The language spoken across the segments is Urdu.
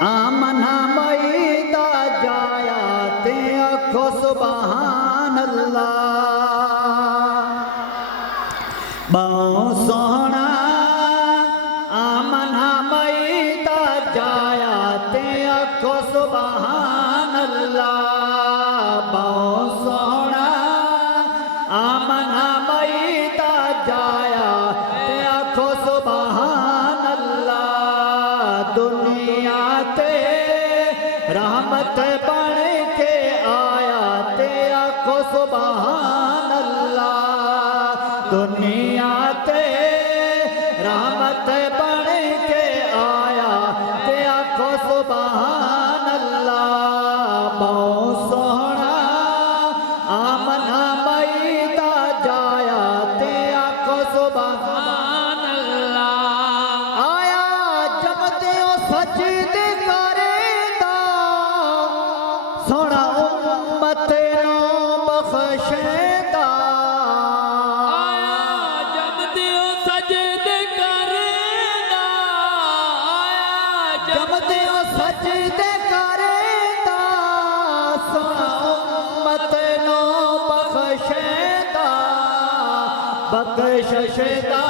آمنا مئیدہ جایا تے آکھو سبحان اللہ بہت سونا آمنا مئیدہ جایا تے آکھو سبحان اللہ بہت سونا آمنا مئیدہ جایا تے آکھو سبحان اللہ دنیا تے رحمت بن کے آیا تے آکھو سبحان اللہ دنیا تے رحمت بن کے آیا تے آکھو سبحان اللہ بہت سونا آمنا مئیدہ جایا تے آکھو سبحان اللہ آیا جب دیو سجدے کریندا سونا امت نو بخشیندا سجدے کریندا سونا امت نو بخشیندا بخششدا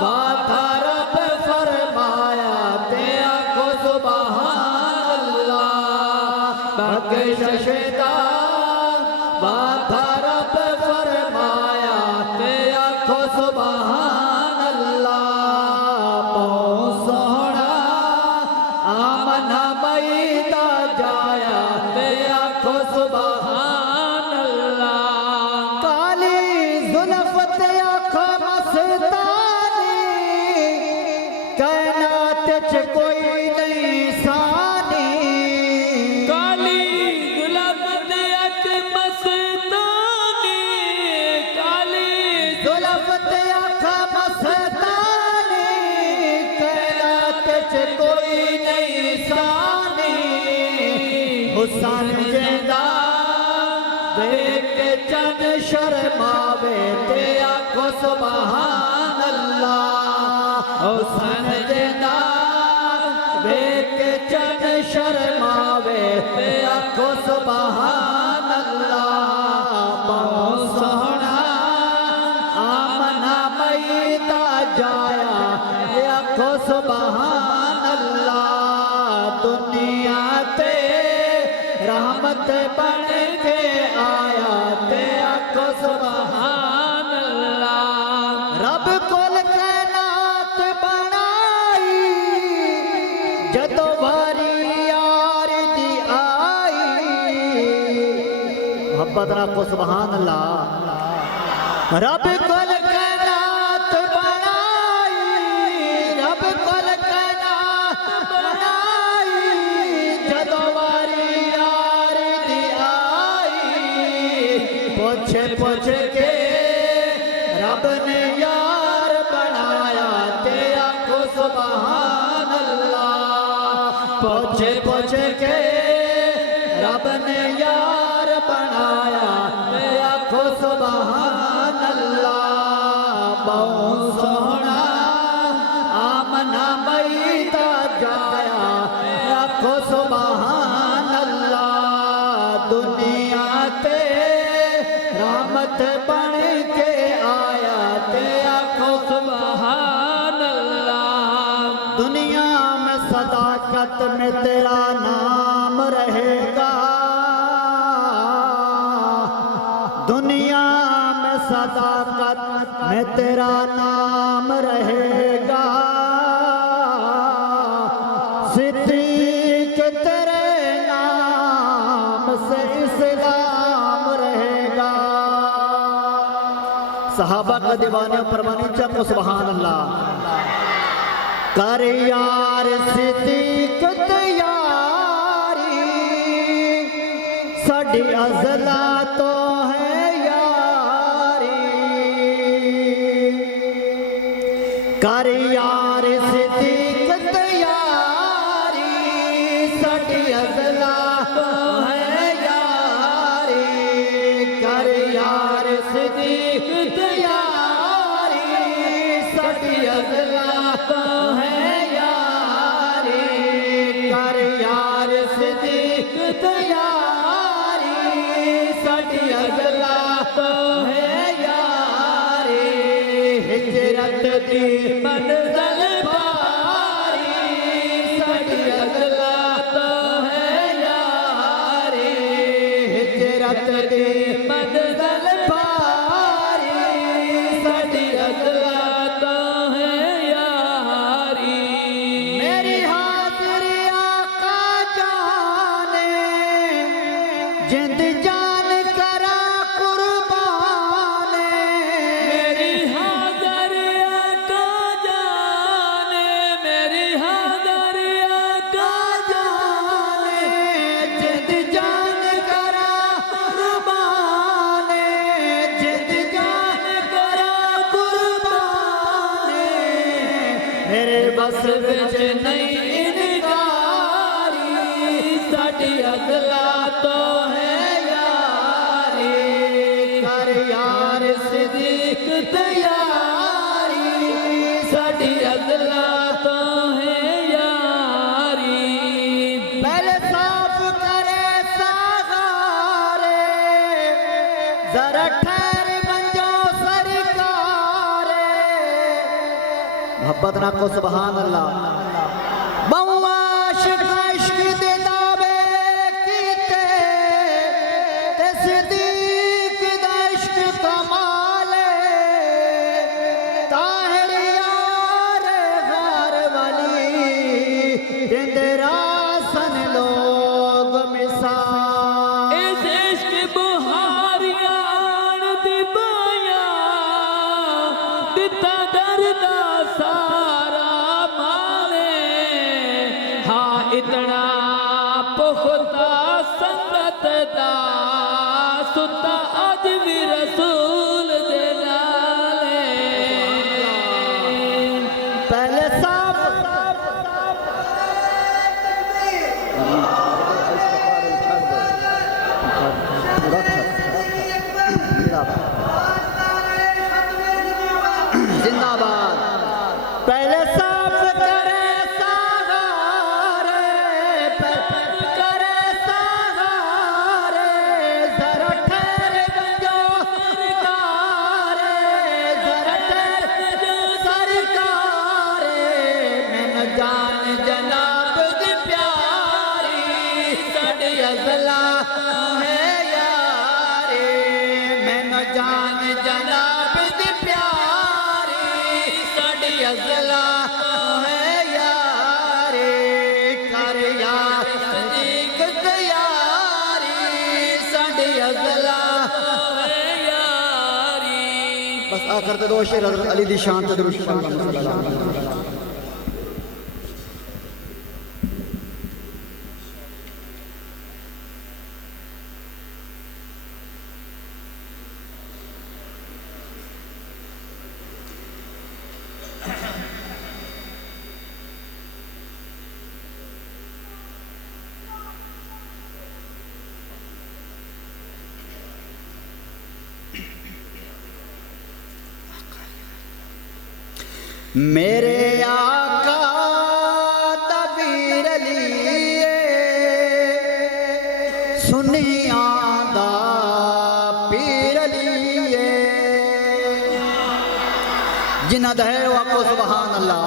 وعدہ رب فرمایا تے آکھو سبحان اللہ بخششدا وعدہ رب فرمایا تے آکھو سبحان اللہ بہت سونا آمنا مئیدہ جایا تے آکھو سبحان اللہ کالی زلف تے آنکھ مستانی کائنات چ کوئی نہیں ثانی کالی زلف تے آنکھ مستانی کالی زلف تے آنکھ مستانی کائنات چ کوئی نہیں ثانی حسن جیندہ دیکھ کے چند شرماوے تے آکھو سبحان اللہ حسن جیندہ دیکھ کے چند شرماوے تے آکھو سبحان اللہ بہت سونا آمنا مئیدہ جایا تے آکھو سبحان اللہ دنیا تے رحمت بن کے آیا تے آکھو سبحان اللہ رب کول کائنات بنائی جدو واری یار دی آئی محبت رکھو سبحان اللہ رب کول کائنات بنائی رب کول کائنات بنائی جدو واری یار دی آئی پوچھ پوچھ کے رب نے یار بنایا تے آکھو سبحان اللہ پوچھ پوچھ کے رب نے یار بنایا تے آکھو سبحان اللہ بہت سونا آمنا مئیدہ جایا تے آکھو سبحان اللہ دنیا تے رحمت بن کے آیا تے آکھو سبحان اللہ دنیا میں صداقت میں تیرا نام رہے گا دنیا میں صداقت میں تیرا نام رہے گا صدیق تیرے نام سے اسلام رہے گا صحابہ کا دیوانے پروانی چکو سبحان اللہ کر یار صدیق تیاری ساڈی ازلا تو ہے یاری کر یار صدیق تیاری ساڈی ازلا تو ہے یاری کر یار صدیق تیاری ساڈی ازلا تو ہے یاری تیاری ساڈی اگلا تو ہے یاری ہجرت دی منزل پاری ساڈی اگلا تو ہے یاری ہجرت دی منزل پاری ساڈی اگلا تو ہے یاری میری حاضری آقا جانے جند جان کرا قربان میری حاضر آقا جانے میری حاضر آقا جانے جند جان کرا قربان جند جان کرا قربان میرے بس وچ نہیں انکاری ساڈی اگلا تو ہے یاری کر یار صدیق تیاری ساڈی اگلا تو ہے یاری پہلے صاف کرے ساغارے ذرا ٹھہر بن جاؤ سرکار محبت نہ کو سبحان اللہ بہو عاشق عشق دے دعوے کیتے تے صدیق دا عشق کمالے طاہر یار غار والی دندرا سن لوگ مثال اس عشق بہاریاں آن دی بایا دتا دردا سارا مالے ہاں اتنا پختہ سنگت دا ستا اج بھی رسول دے نالے پہلے صاف زندہ باد پہلے صاف کرے ساغارے کرے ساغارے ذرا ٹھہر بن جاؤ سرکارے ذرا ٹھہر سرکارے میں نہ جان جناب دی پیاری ساڈی اگلا ہے یاری میں نہ جان جناب دی پیاری ساڈی اگلا ہے یاری کر یار صدیق تیاری ساڈی اگلا ہے یاری بس آخر تے دو شعر حضرت علی دی شان تے درود پاک صلی اللہ علیہ وسلم میرے آقا تبیر لیے سنیاں دا پیر لیے جنہ دہر وقو سبحان اللہ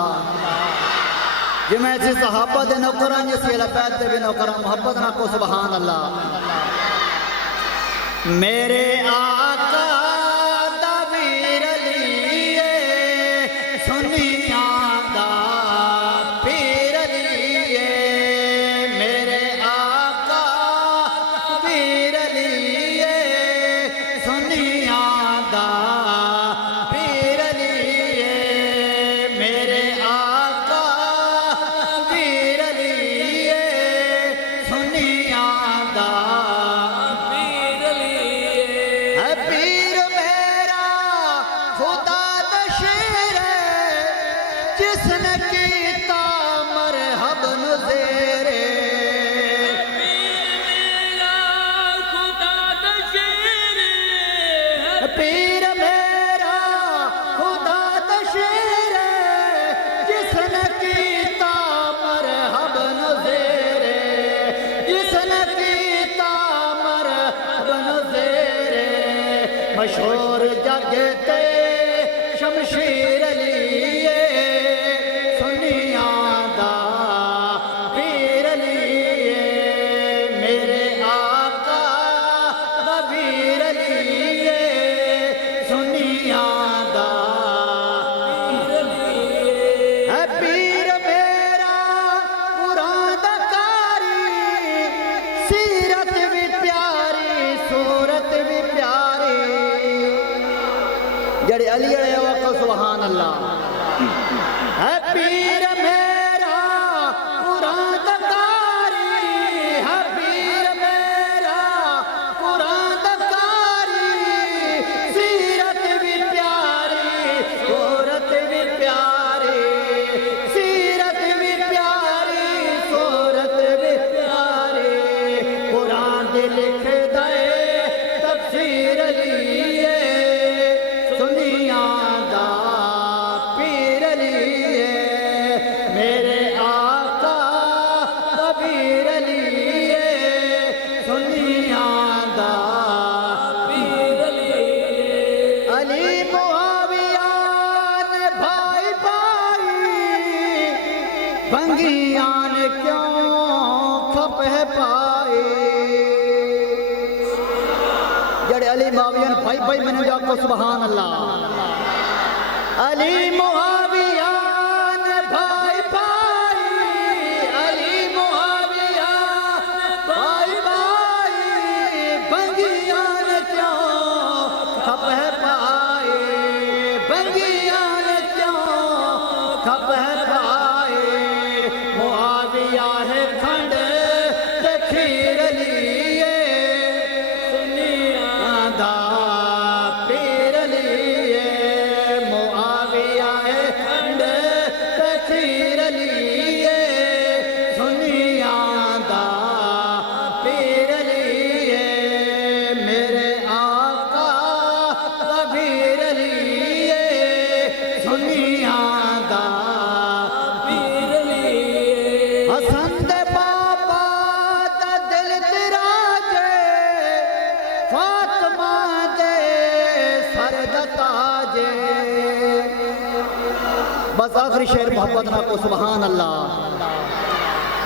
جو میں سے صحابہ دے نوکران جسی لبید دے بھی نوکران محبت نہ کو سبحان اللہ میرے آقا تبیر لیے سنیاں دا پیر لیے میرے آقا پیر لیے سنیاں دا پیر لیے میرے آقا پیر لیے سنیاں دا پیر لیے علی ہے وقت سبحان اللہ ہے پیر میرا قرآن دکاری ہے پیر میرا قرآن دکاری سیرت بھی پیاری صورت بھی پیاری سیرت بھی پیاری صورت بھی پیاری قرآن دے لکھ دے تفسیر لیے سنیا دا پیر لیے میرے آقا کبیر لیے سنیا دا پیر لیے علی معاویہ نے بھائی بھائی بنگیاں نے کیوں کھپے پائے جڑے علی معاویہ نے بھائی بھائی میں نے جا کو سبحان اللہ علی معاویہ نے بھائی بھائی علی معاویہ بھائی بھائی بنگیاں نے کیوں کھپے پائے بنگیاں نے کیوں کھپے پائے معاویہ ہے کھنڈ تے کھیر لیے سنیا دا پیر لیے معاویہ ہے کھنڈ تے کھیر لیے سنیا دا پیر لیے میرے آقا کبیر لیے سنیا دا پیر لیے حسن دے بابا دا دل تیرا جے فاطمہ دے سر دا تاجے بس آخری شعر محبت نہ کو سبحان اللہ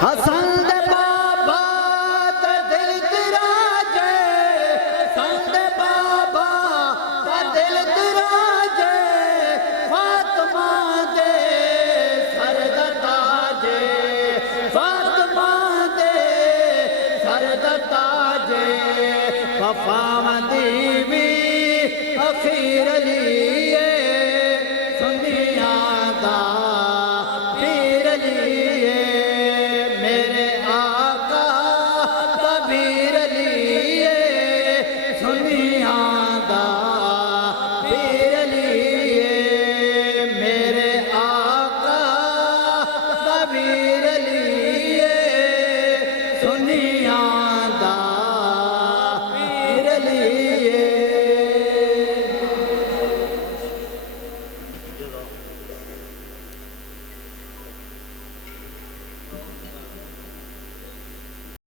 حسن